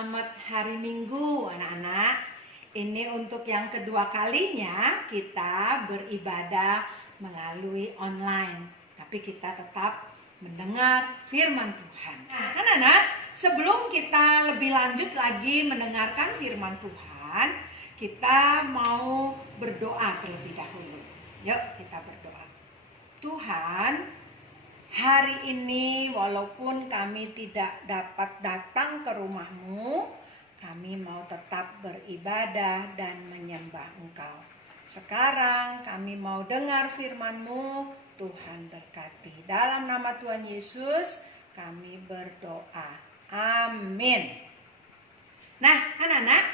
Selamat hari Minggu anak-anak. Ini untuk yang kedua kalinya kita beribadah melalui online. Tapi kita tetap mendengar firman Tuhan. Nah anak-anak, sebelum kita lebih lanjut lagi mendengarkan firman Tuhan, kita mau berdoa terlebih dahulu. Yuk kita berdoa. Tuhan, hari ini walaupun kami tidak dapat datang ke rumah-Mu, kami mau tetap beribadah dan menyembah Engkau. Sekarang kami mau dengar firman-Mu, Tuhan berkati. Dalam nama Tuhan Yesus kami berdoa. Amin. Nah anak-anak,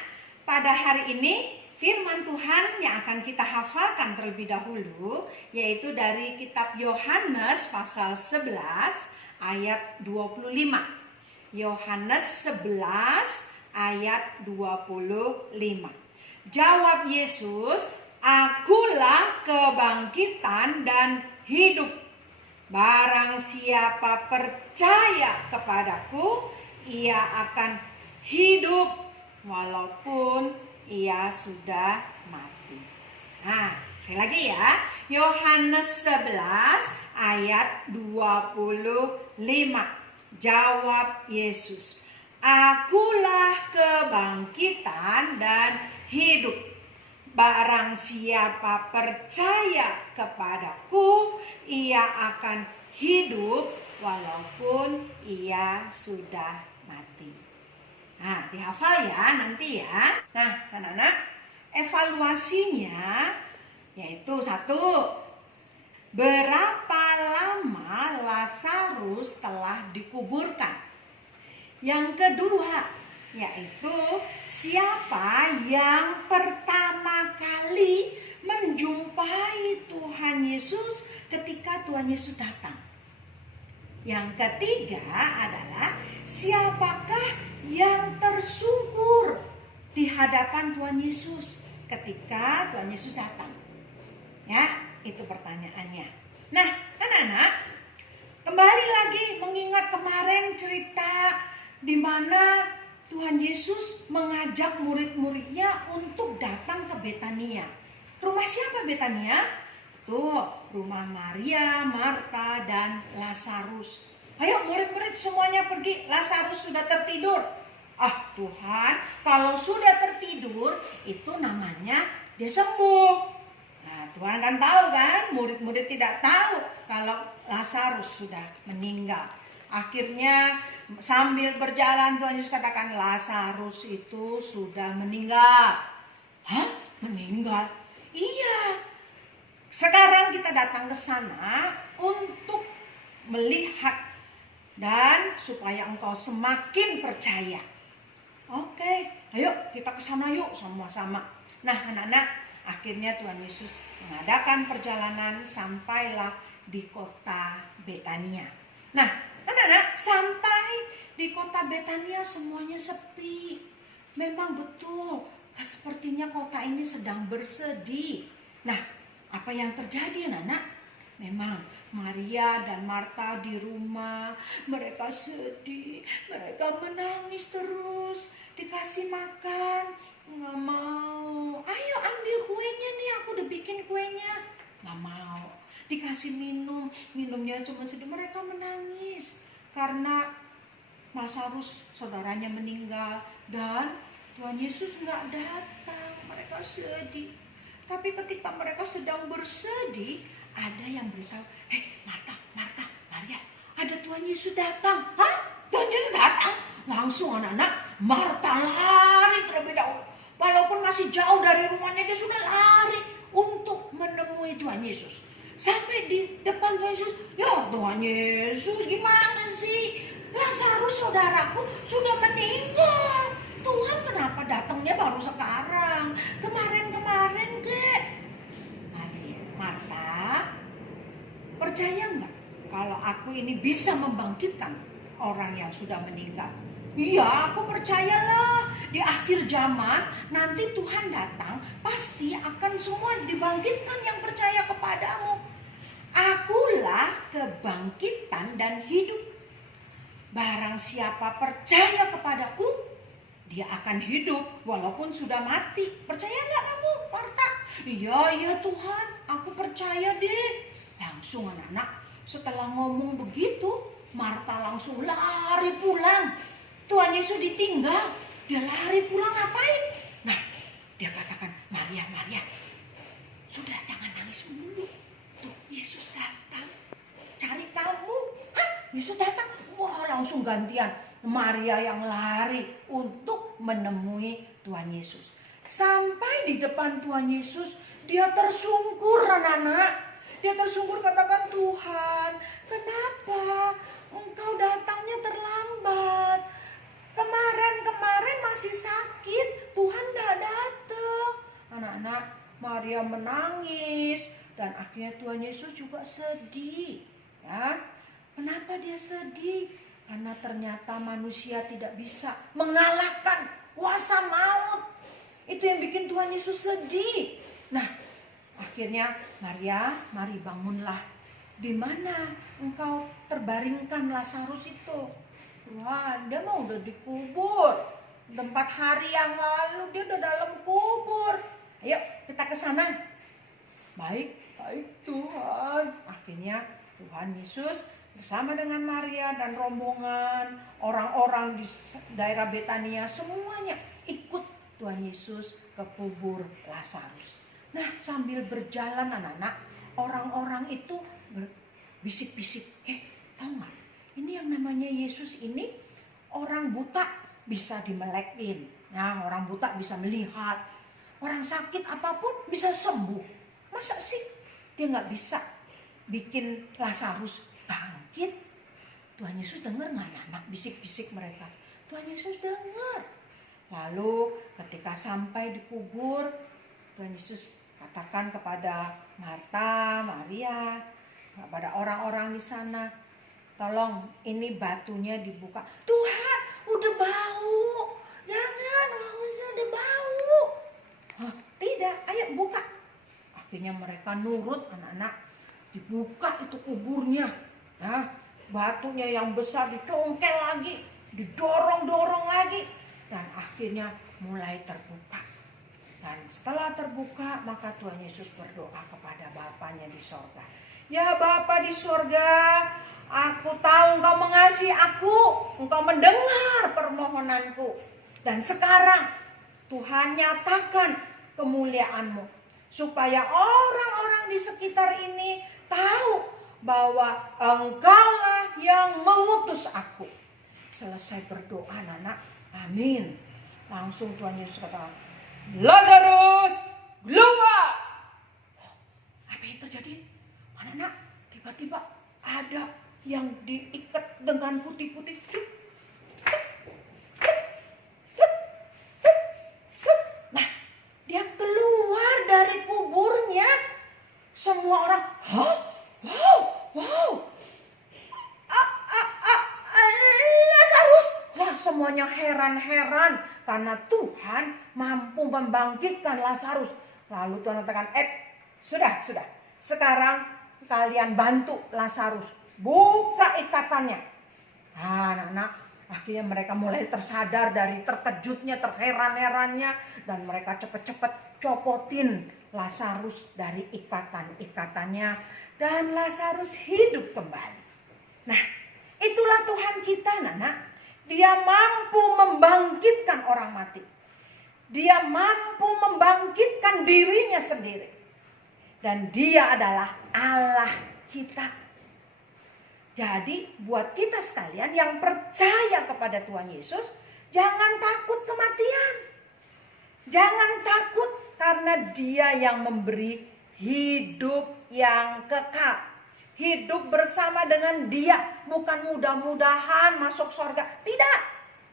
pada hari ini firman Tuhan yang akan kita hafalkan terlebih dahulu yaitu dari kitab Yohanes pasal 11 ayat 25. Yohanes 11 ayat 25. Jawab Yesus, "Akulah kebangkitan dan hidup. Barang siapa percaya kepadaku, ia akan hidup walaupun ia sudah mati." Nah, sekali lagi ya. Yohanes 11 ayat 25. Jawab Yesus, "Akulah kebangkitan dan hidup. Barang siapa percaya kepadaku, ia akan hidup walaupun ia sudah mati." Nah, dihafal ya nanti ya. Nah, anak-anak, evaluasinya yaitu 1. Berapa lama Lazarus telah dikuburkan? Yang kedua, yaitu siapa yang pertama kali menjumpai Tuhan Yesus ketika Tuhan Yesus datang? Yang ketiga adalah siapakah yang tersungkur di hadapan Tuhan Yesus ketika Tuhan Yesus datang? Ya, itu pertanyaannya. Nah, anak-anak, kembali lagi mengingat kemarin cerita di mana Tuhan Yesus mengajak murid-muridnya untuk datang ke Betania. Rumah siapa Betania? Tuh, rumah Maria, Marta, dan Lazarus. Ayo murid-murid semuanya pergi, Lazarus sudah tertidur. Ah Tuhan, kalau sudah tertidur itu namanya dia sembuh. Nah Tuhan kan tahu kan, murid-murid tidak tahu kalau Lazarus sudah meninggal. Akhirnya sambil berjalan Tuhan Yesus katakan, Lazarus itu sudah meninggal. Hah? Meninggal? Iya. Sekarang kita datang ke sana untuk melihat dan supaya engkau semakin percaya. Oke, ayo kita ke sana yuk sama-sama. Nah, anak-anak, akhirnya Tuhan Yesus mengadakan perjalanan sampailah di kota Betania. Nah, anak-anak, sampai di kota Betania semuanya sepi. Memang betul, sepertinya kota ini sedang bersedih. Nah, apa yang terjadi anak-anak? Memang Maria dan Marta di rumah, mereka sedih, mereka menangis terus. Dikasih makan, nggak mau. Ayo ambil kuenya nih, aku udah bikin kuenya. Nggak mau. Dikasih minum, minumnya cuma sedih. Mereka menangis karena Lazarus saudaranya meninggal dan Tuhan Yesus nggak datang. Mereka sedih. Tapi ketika mereka sedang bersedih, ada yang beritahu, Marta, Maria, ada Tuhan Yesus datang. Hah? Tuhan Yesus datang? Langsung anak-anak, Marta lari terlebih dahulu. Walaupun masih jauh dari rumahnya, dia sudah lari untuk menemui Tuhan Yesus. Sampai di depan Tuhan Yesus, ya Tuhan Yesus gimana sih? Lazarus saudaraku sudah meninggal. Tuhan kenapa datangnya baru sekarang? Kemarin-kemarin kek. Marta, percaya nggak kalau aku ini bisa membangkitkan orang yang sudah meninggal? Iya, aku percayalah. Di akhir zaman nanti Tuhan datang, pasti akan semua dibangkitkan yang percaya kepadamu. Akulah kebangkitan dan hidup. Barang siapa percaya kepadaku, dia akan hidup walaupun sudah mati. Percaya nggak kamu, Marta? Iya Tuhan, aku percaya deh. Langsung anak-anak setelah ngomong begitu, Marta langsung lari pulang. Tuhan Yesus ditinggal, dia lari pulang ngapain? Nah, dia katakan, Maria, sudah jangan nangis dulu. Tuh Yesus datang, cari kamu. Hah, Yesus datang? Wah, langsung gantian. Maria yang lari untuk menemui Tuhan Yesus. Sampai di depan Tuhan Yesus, dia tersungkur anak-anak. Dia tersungkur katakan, Tuhan, kenapa Engkau datangnya terlambat? Kemarin masih sakit, Tuhan tidak datang. Anak-anak, Maria menangis dan akhirnya Tuhan Yesus juga sedih. Ya, kenapa dia sedih? Karena ternyata manusia tidak bisa mengalahkan kuasa maut. Itu yang bikin Tuhan Yesus sedih. Nah, akhirnya Maria, mari bangunlah. Di mana engkau terbaringkan Lazarus itu? Wah, dia mah udah dikubur. 4 hari yang lalu dia udah dalam kubur. Ayo kita ke sana. Baik Tuhan. Akhirnya Tuhan Yesus bersama dengan Maria dan rombongan orang-orang di daerah Betania semuanya ikut Tuhan Yesus ke kubur Lazarus. Nah, sambil berjalan anak-anak, orang-orang itu berbisik-bisik, tahu nggak? Ini yang namanya Yesus ini, orang buta bisa dimelekin. Nah, orang buta bisa melihat. Orang sakit apapun bisa sembuh. Masa sih dia nggak bisa bikin Lazarus bangkit? Tuhan Yesus dengar nggak anak-anak bisik-bisik mereka? Tuhan Yesus dengar. Lalu ketika sampai di kubur, Tuhan Yesus katakan kepada Marta, Maria, kepada orang-orang di sana, tolong ini batunya dibuka. Tuhan, udah bau. Jangan, udah bau. Hah, tidak, ayo buka. Akhirnya mereka nurut anak-anak. Dibuka itu kuburnya. Ya, batunya yang besar dicongkel lagi. Didorong-dorong lagi. Dan akhirnya mulai terbuka. Dan setelah terbuka, maka Tuhan Yesus berdoa kepada Bapanya di sorga. Ya Bapa di sorga, aku tahu Engkau mengasihi aku, Engkau mendengar permohonanku. Dan sekarang Tuhan nyatakan kemuliaan-Mu, supaya orang-orang di sekitar ini tahu bahwa Engkaulah yang mengutus aku. Selesai berdoa anak-anak, amin. Langsung Tuhan Yesus katakan, Lazarus, keluar. Apa yang terjadi? Anak-anak, tiba-tiba ada yang diikat dengan putih-putih. Nah, dia keluar dari kuburnya. Semua orang, wow. Lazarus. Wah, semuanya heran-heran karena Tuhan mampu membangkitkan Lazarus. Lalu Tuhan katakan, sudah. Sekarang kalian bantu Lazarus. Buka ikatannya. Nah, anak-anak, akhirnya mereka mulai tersadar dari terkejutnya, terheran-herannya. Dan mereka cepat-cepat copotin Lazarus dari ikatannya. Dan Lazarus hidup kembali. Nah, itulah Tuhan kita, anak-anak. Dia mampu membangkitkan orang mati. Dia mampu membangkitkan dirinya sendiri. Dan dia adalah Allah kita. Jadi buat kita sekalian yang percaya kepada Tuhan Yesus, jangan takut kematian. Jangan takut karena Dia yang memberi hidup yang kekal. Hidup bersama dengan Dia, bukan mudah-mudahan masuk surga, tidak.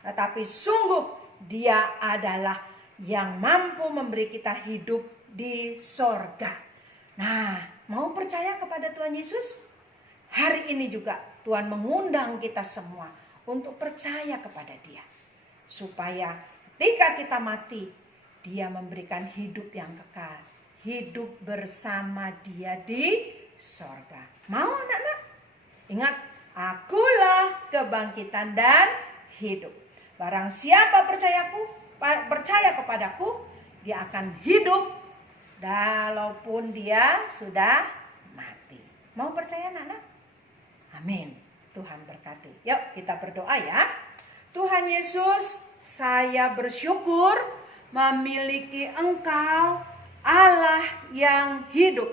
Tetapi sungguh Dia adalah yang mampu memberi kita hidup di surga. Nah, mau percaya kepada Tuhan Yesus? Hari ini juga Tuhan mengundang kita semua untuk percaya kepada Dia. Supaya ketika kita mati, Dia memberikan hidup yang kekal. Hidup bersama Dia di surga. Mau anak-anak? Ingat, akulah kebangkitan dan hidup. Barang siapa percaya kepadaku, dia akan hidup walaupun dia sudah mati. Mau percaya anak-anak? Amin. Tuhan berkati. Yuk kita berdoa ya. Tuhan Yesus, saya bersyukur memiliki Engkau, Allah yang hidup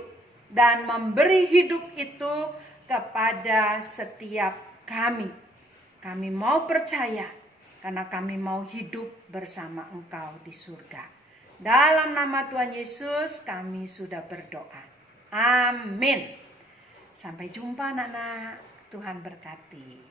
dan memberi hidup itu kepada setiap kami. Kami mau percaya karena kami mau hidup bersama Engkau di surga. Dalam nama Tuhan Yesus kami sudah berdoa. Amin. Sampai jumpa anak-anak. Tuhan berkati.